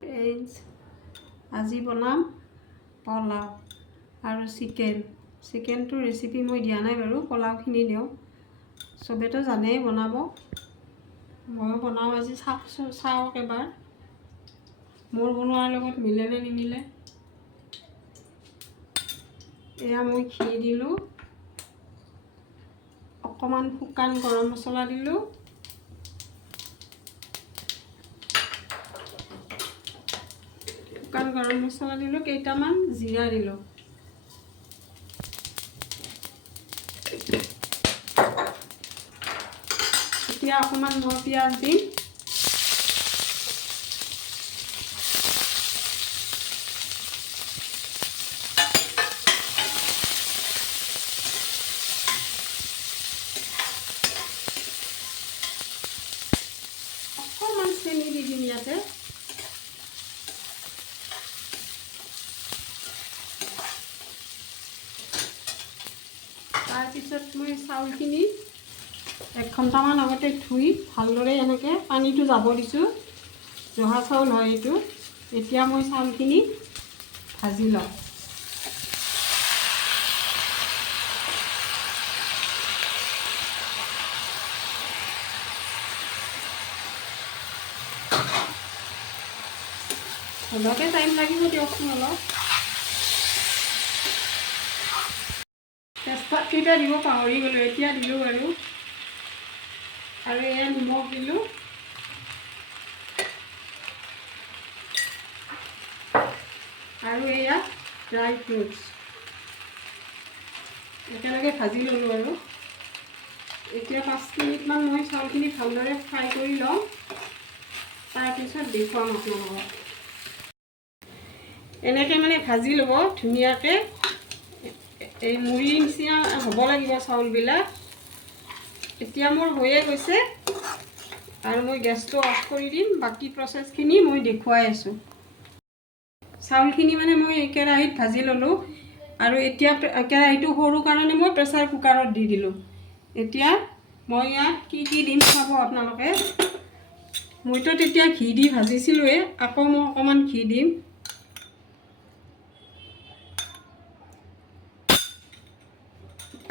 Friends, আজি বনাম পোলাও আৰু চিকেনটো ৰেচিপি মই দিয়া নাই বাৰু। পোলাওখিনি দিওঁ, চবেতো জানেই বনাব, ময়ো বনাওঁ। আজি চাওক এবাৰ মোৰ বনোৱাৰ লগত মিলে নে নিমিলে। এয়া মই ঘি দিলোঁ, অকণমান শুকান গৰম মছলা দিলোঁ, কেইটামান জিৰা দিলোঁ। এতিয়া অকণমান মই পিঁয়াজ দিম। অকণমান চেনি দি দিম ইয়াতে। তাৰপিছত মই চাউলখিনি 1 ঘণ্টামান আগতে ধুই ভালদৰে এনেকৈ পানীটো যাব দিছোঁ। জহা চাউল হয় এইটো। এতিয়া মই চাউলখিনি ভাজি লওঁ। অলপে টাইম লাগিব দিয়কচোন অলপ। তেজপাতকেইটা দিব পাহৰি গ'লোঁ, এতিয়া দিলোঁ আৰু এয়া নিমখ দিলোঁ। আৰু এয়া ড্ৰাই ফ্ৰুটছ একেলগে ভাজি ল'লোঁ আৰু এতিয়া 5 মিনিটমান মই চাউলখিনি ভালদৰে ফ্ৰাই কৰি লওঁ। তাৰপিছত দেখুৱাম আপোনালোকক। এনেকৈ মানে ভাজি ল'ব ধুনীয়াকৈ। এই মুড়িৰ নিচিনা হ'ব লাগিব চাউলবিলাক। এতিয়া মোৰ হৈয়ে গৈছে আৰু মই গেছটো অফ কৰি দিম। বাকী প্ৰচেছখিনি মই দেখুৱাই আছোঁ। চাউলখিনি মানে মই কেৰাহীত ভাজি ল'লোঁ আৰু এতিয়া কেৰাহীটো সৰু কাৰণে মই প্ৰেছাৰ কুকাৰত দি দিলোঁ। এতিয়া মই ইয়াত কি দিম চাব আপোনালোকে। মইতো তেতিয়া ঘি দি ভাজিছিলোঁৱেই, আকৌ মই অকণমান ঘি দিম।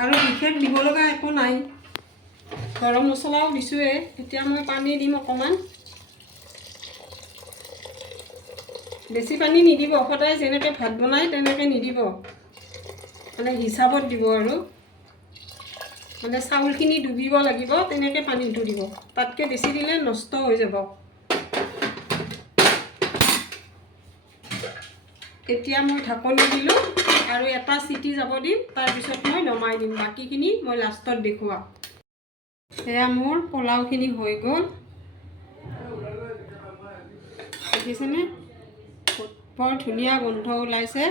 আৰু বিশেষ দিব লগা একো নাই, গৰম মছলাও দিছোঁৱে। এতিয়া মই পানী দিম অকণমান। বেছি পানী নিদিব, সদায় যেনেকৈ ভাত বনায় তেনেকৈ নিদিব, মানে হিচাপত দিব আৰু মানে চাউলখিনি ডুবিব লাগিব তেনেকৈ পানীটো দিব। তাতকৈ বেছি দিলে নষ্ট হৈ যাব। এতিয়া মই ঢাকনি দিলোঁ আৰু এটা চিটি যাব দিম। তাৰপিছত মই নমাই দিম। বাকীখিনি মই লাষ্টত দেখুৱাম। এয়া মোৰ পোলাওখিনি হৈ গ'ল, দেখিছেনে? বৰ ধুনীয়া গোন্ধ ওলাইছে।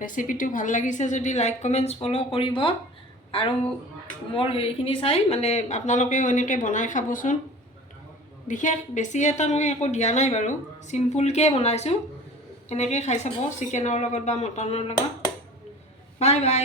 ৰেচিপিটো ভাল লাগিছে যদি লাইক কমেণ্টছ ফ'ল' কৰিব। আৰু মোৰ হেৰিখিনি চাই মানে আপোনালোকেও এনেকৈ বনাই খাবচোন। বিশেষ বেছি এটা মই একো দিয়া নাই বাৰু, চিম্পুলকৈ বনাইছোঁ। এনেকৈ খাই চাব চিকেনৰ লগত বা মটনৰ লগত। Bye bye.